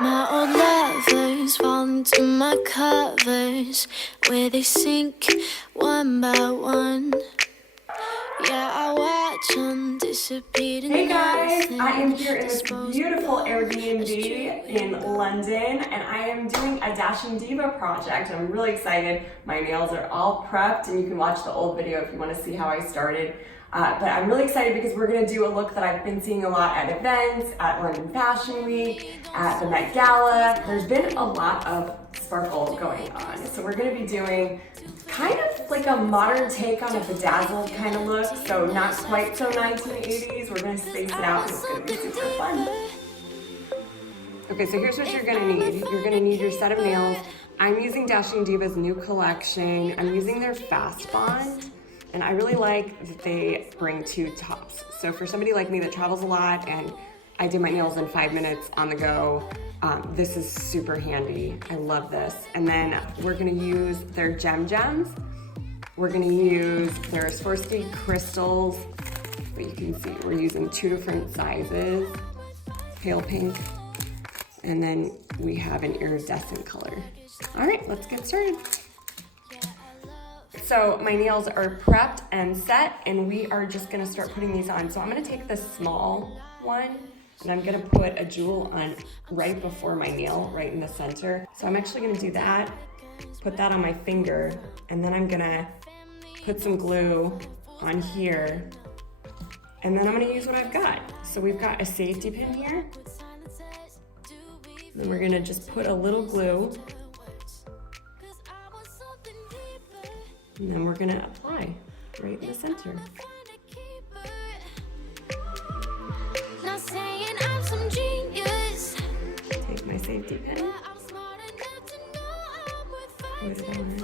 My old lovers fall into my covers, where they sink one by one. Yeah, I watch them disappear. Hey guys, I am here in this beautiful Airbnb in London, and I am doing a Dashing Diva project. I'm really excited. My nails are all prepped, and you can watch the old video if you want to see how I started. But I'm really excited because we're going to do a look that I've been seeing a lot at events, at London Fashion Week, at the Met Gala. There's been a lot of sparkle going on. So we're going to be doing kind of like a modern take on a bedazzled kind of look. So not quite so 1980s. We're going to space it out and it's going to be super fun. Okay, so here's what you're going to need. You're going to need your set of nails. I'm using Dashing Diva's new collection. I'm using their Fast Bond. And I really like that they bring two tops. So for somebody like me that travels a lot and I do my nails in 5 minutes on the go, this is super handy. I love this. And then we're gonna use their gems. We're gonna use their Swarovski crystals. But you can see we're using 2 different sizes, pale pink, and then we have an iridescent color. All right, let's get started. So my nails are prepped and set, and we are just gonna start putting these on. So I'm gonna take the small one, and I'm gonna put a jewel on right before my nail, right in the center. So I'm actually gonna do that, put that on my finger, and then I'm gonna put some glue on here, and then I'm gonna use what I've got. So we've got a safety pin here, and we're gonna just put a little glue, and then we're gonna apply right in the center. Take my safety pin, put it on.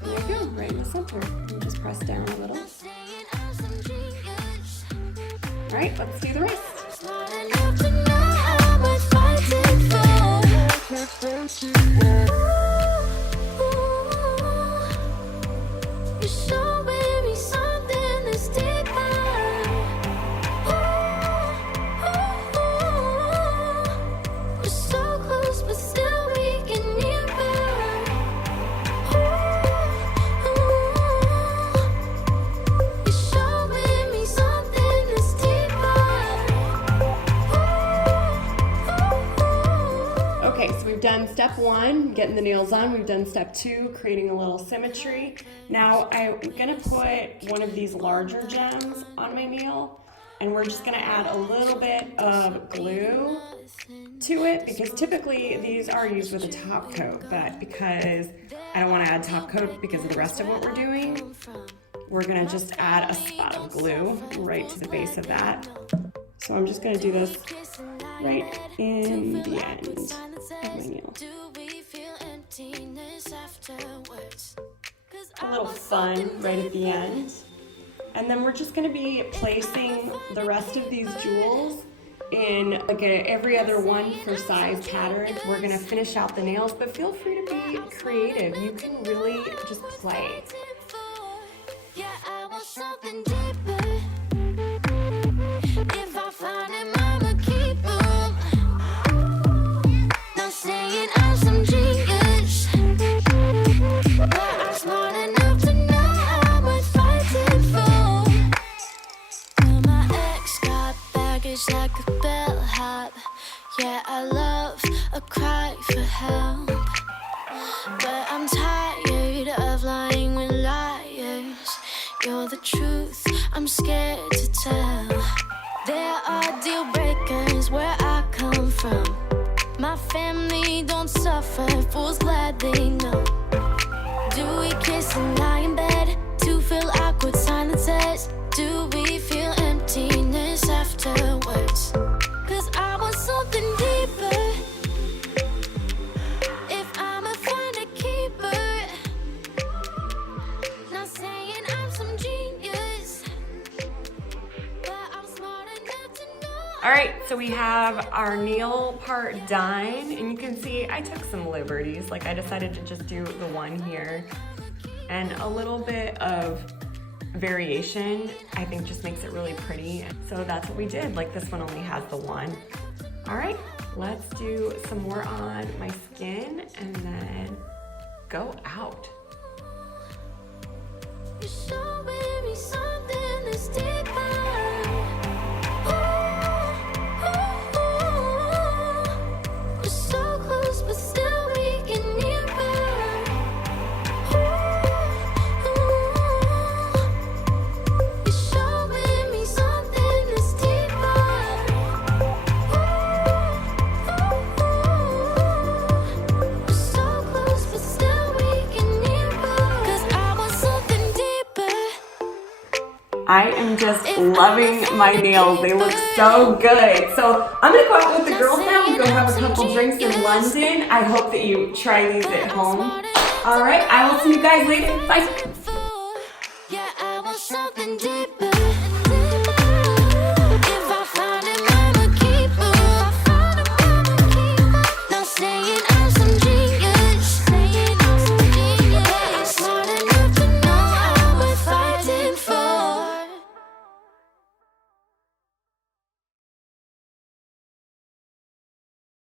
There you go, right in the center. And just press down a little. All right, let's do the rest. Okay, so we've done step 1, getting the nails on. We've done step 2, creating a little symmetry. Now I'm gonna put one of these larger gems on my nail, and we're just gonna add a little bit of glue to it, because typically these are used with a top coat, but because I don't wanna add top coat because of the rest of what we're doing, we're gonna just add a spot of glue right to the base of that. So I'm just gonna do this right in the end of my nail. A little fun right at the end. And then we're just gonna be placing the rest of these jewels in like every other one for size pattern. We're gonna finish out the nails, but feel free to be creative. You can really just play. Like a bellhop, yeah, I love a cry for help, but I'm tired of lying with liars. You're the truth, I'm scared to tell. There are deal breakers where I come from. My family don't suffer, fools glad they know. Do we kiss and lie in bed to fill awkward silences? Do we feel emptiness afterwards? 'Cause I want something deeper. If I'ma find a keeper, not saying I'm some genius, but I'm smart enough to know. All right, so we have our nail part done, and you can see I took some liberties. Like I decided to just do the one here and a little bit of variation, I think just makes it really pretty. So that's what we did. Like this one only has the one. All right, let's do some more on my skin and then go out. You're showing me something that's deeper. We're so close, but still we get nearer. You're showing me something that's deeper. We're so close, but still we get nearer. 'Cause I want something deeper. I am just loving my nails. They look so good. So I'm gonna go out with the girls now and go have a couple drinks in London. I hope that you try these at home. All right, I will see you guys later. Bye. Yeah, I want something deeper.